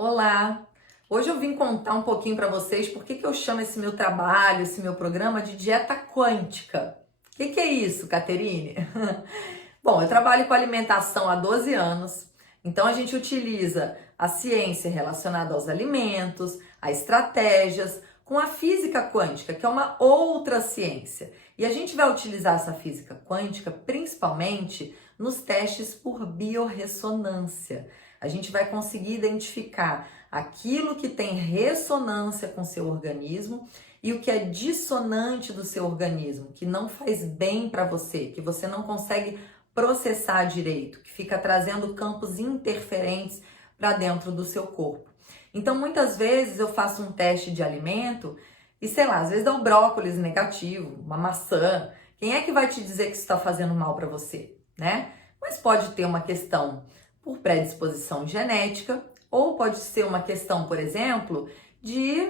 Olá! Hoje eu vim contar um pouquinho para vocês por que eu chamo esse meu trabalho, esse meu programa de dieta quântica. O que é isso, Caterine? Bom, eu trabalho com alimentação há 12 anos, então a gente utiliza a ciência relacionada aos alimentos, a estratégias, com a física quântica, que é uma outra ciência. E a gente vai utilizar essa física quântica principalmente nos testes por biorressonância. A gente vai conseguir identificar aquilo que tem ressonância com o seu organismo e o que é dissonante do seu organismo, que não faz bem para você, que você não consegue processar direito, que fica trazendo campos interferentes para dentro do seu corpo. Então, muitas vezes eu faço um teste de alimento e, sei lá, às vezes dá um brócolis negativo, uma maçã. Quem é que vai te dizer que isso está fazendo mal para você, né? Mas pode ter uma questão por predisposição genética ou pode ser uma questão, por exemplo, de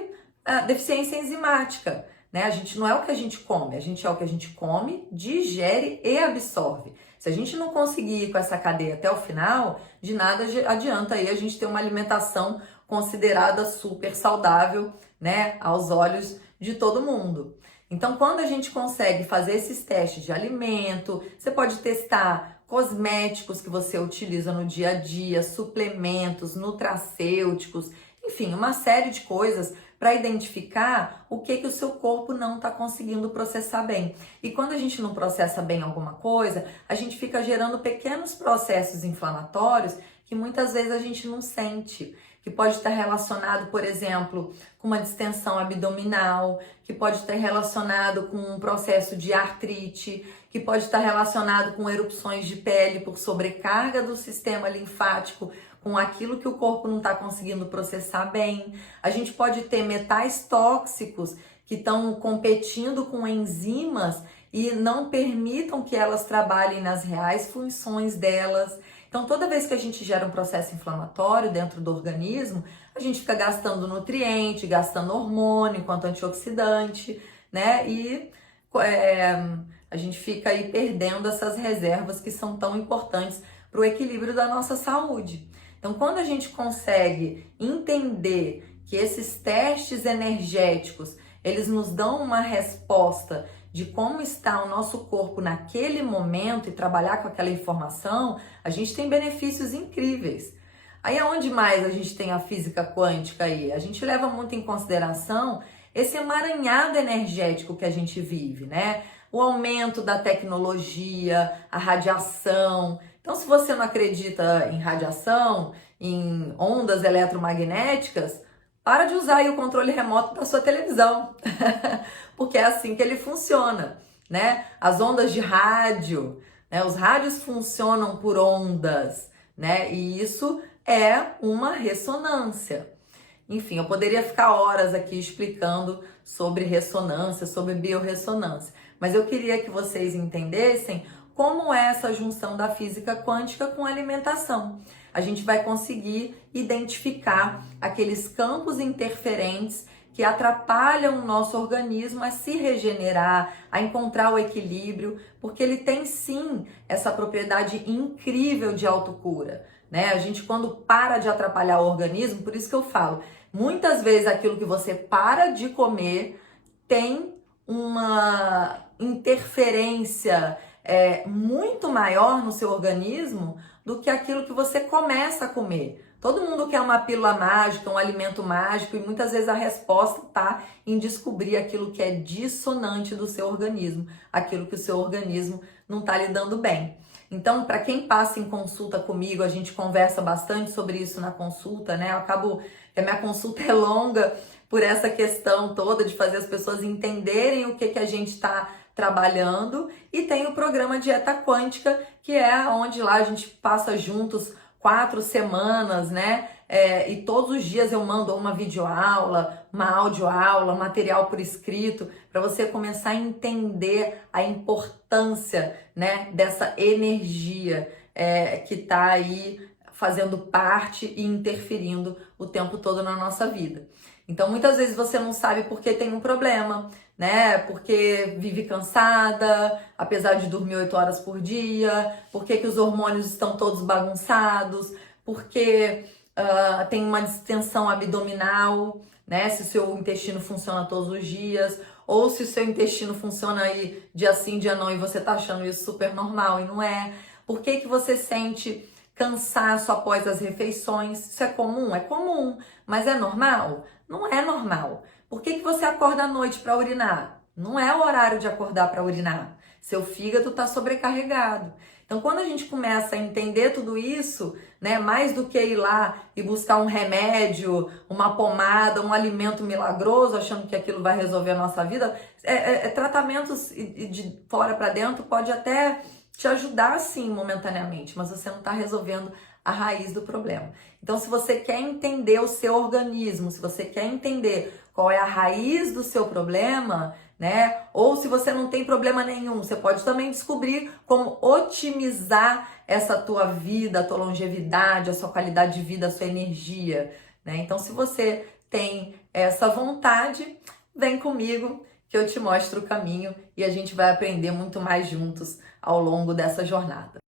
deficiência enzimática, né? A gente não é o que a gente come, a gente é o que a gente come, digere e absorve. Se a gente não conseguir ir com essa cadeia até o final, de nada adianta aí a gente ter uma alimentação considerada super saudável, né, aos olhos de todo mundo. Então, quando a gente consegue fazer esses testes de alimento, você pode testar cosméticos que você utiliza no dia a dia, suplementos, nutracêuticos, enfim, uma série de coisas para identificar o que o seu corpo não está conseguindo processar bem. E quando a gente não processa bem alguma coisa, a gente fica gerando pequenos processos inflamatórios que muitas vezes a gente não sente, que pode estar relacionado, por exemplo, com uma distensão abdominal, que pode estar relacionado com um processo de artrite, que pode estar relacionado com erupções de pele por sobrecarga do sistema linfático, com aquilo que o corpo não está conseguindo processar bem. A gente pode ter metais tóxicos que estão competindo com enzimas e não permitam que elas trabalhem nas reais funções delas. Então, toda vez que a gente gera um processo inflamatório dentro do organismo, a gente fica gastando nutriente, gastando hormônio enquanto antioxidante, né? E a gente fica aí perdendo essas reservas que são tão importantes para o equilíbrio da nossa saúde. Então, quando a gente consegue entender que esses testes energéticos, eles nos dão uma resposta de como está o nosso corpo naquele momento e trabalhar com aquela informação, a gente tem benefícios incríveis. Aí aonde mais a gente tem a física quântica aí? A gente leva muito em consideração esse emaranhado energético que a gente vive, né? O aumento da tecnologia, a radiação. Então, se você não acredita em radiação, em ondas eletromagnéticas, para de usar aí o controle remoto da sua televisão, porque é assim que ele funciona, né? As ondas de rádio, né? Os rádios funcionam por ondas, né? E isso é uma ressonância. Enfim, eu poderia ficar horas aqui explicando sobre ressonância, sobre biorressonância, mas eu queria que vocês entendessem como é essa junção da física quântica com a alimentação. A gente vai conseguir identificar aqueles campos interferentes que atrapalham o nosso organismo a se regenerar, a encontrar o equilíbrio, porque ele tem sim essa propriedade incrível de autocura, né? A gente quando para de atrapalhar o organismo, por isso que eu falo, muitas vezes aquilo que você para de comer tem uma interferência muito maior no seu organismo do que aquilo que você começa a comer. Todo mundo quer uma pílula mágica, um alimento mágico e muitas vezes a resposta está em descobrir aquilo que é dissonante do seu organismo, aquilo que o seu organismo não está lidando bem. Então, para quem passa em consulta comigo, a gente conversa bastante sobre isso na consulta, né? Eu acabo que a minha consulta é longa por essa questão toda de fazer as pessoas entenderem o que a gente está trabalhando, e tem o programa Dieta Quântica, que é onde lá a gente passa juntos 4 semanas, né? E todos os dias eu mando uma videoaula, uma audioaula, material por escrito, para você começar a entender a importância, né, dessa energia que está aí fazendo parte e interferindo o tempo todo na nossa vida. Então, muitas vezes você não sabe por que tem um problema, né? Porque vive cansada, apesar de dormir 8 horas por dia, por que os hormônios estão todos bagunçados, porque tem uma distensão abdominal, né? Se o seu intestino funciona todos os dias, ou se o seu intestino funciona aí dia sim, dia não, e você tá achando isso super normal e não é. Por que que você sente cansaço após as refeições? Isso é comum? É comum, mas é normal? Não é normal. Por que que você acorda à noite para urinar? Não é o horário de acordar para urinar. Seu fígado está sobrecarregado. Então, quando a gente começa a entender tudo isso, né, mais do que ir lá e buscar um remédio, uma pomada, um alimento milagroso, achando que aquilo vai resolver a nossa vida, tratamentos de fora para dentro pode até te ajudar sim momentaneamente, mas você não está resolvendo a raiz do problema. Então, se você quer entender o seu organismo, se você quer entender qual é a raiz do seu problema, né? Ou se você não tem problema nenhum, você pode também descobrir como otimizar essa tua vida, a tua longevidade, a sua qualidade de vida, a sua energia, né? Então, se você tem essa vontade, vem comigo que eu te mostro o caminho e a gente vai aprender muito mais juntos ao longo dessa jornada.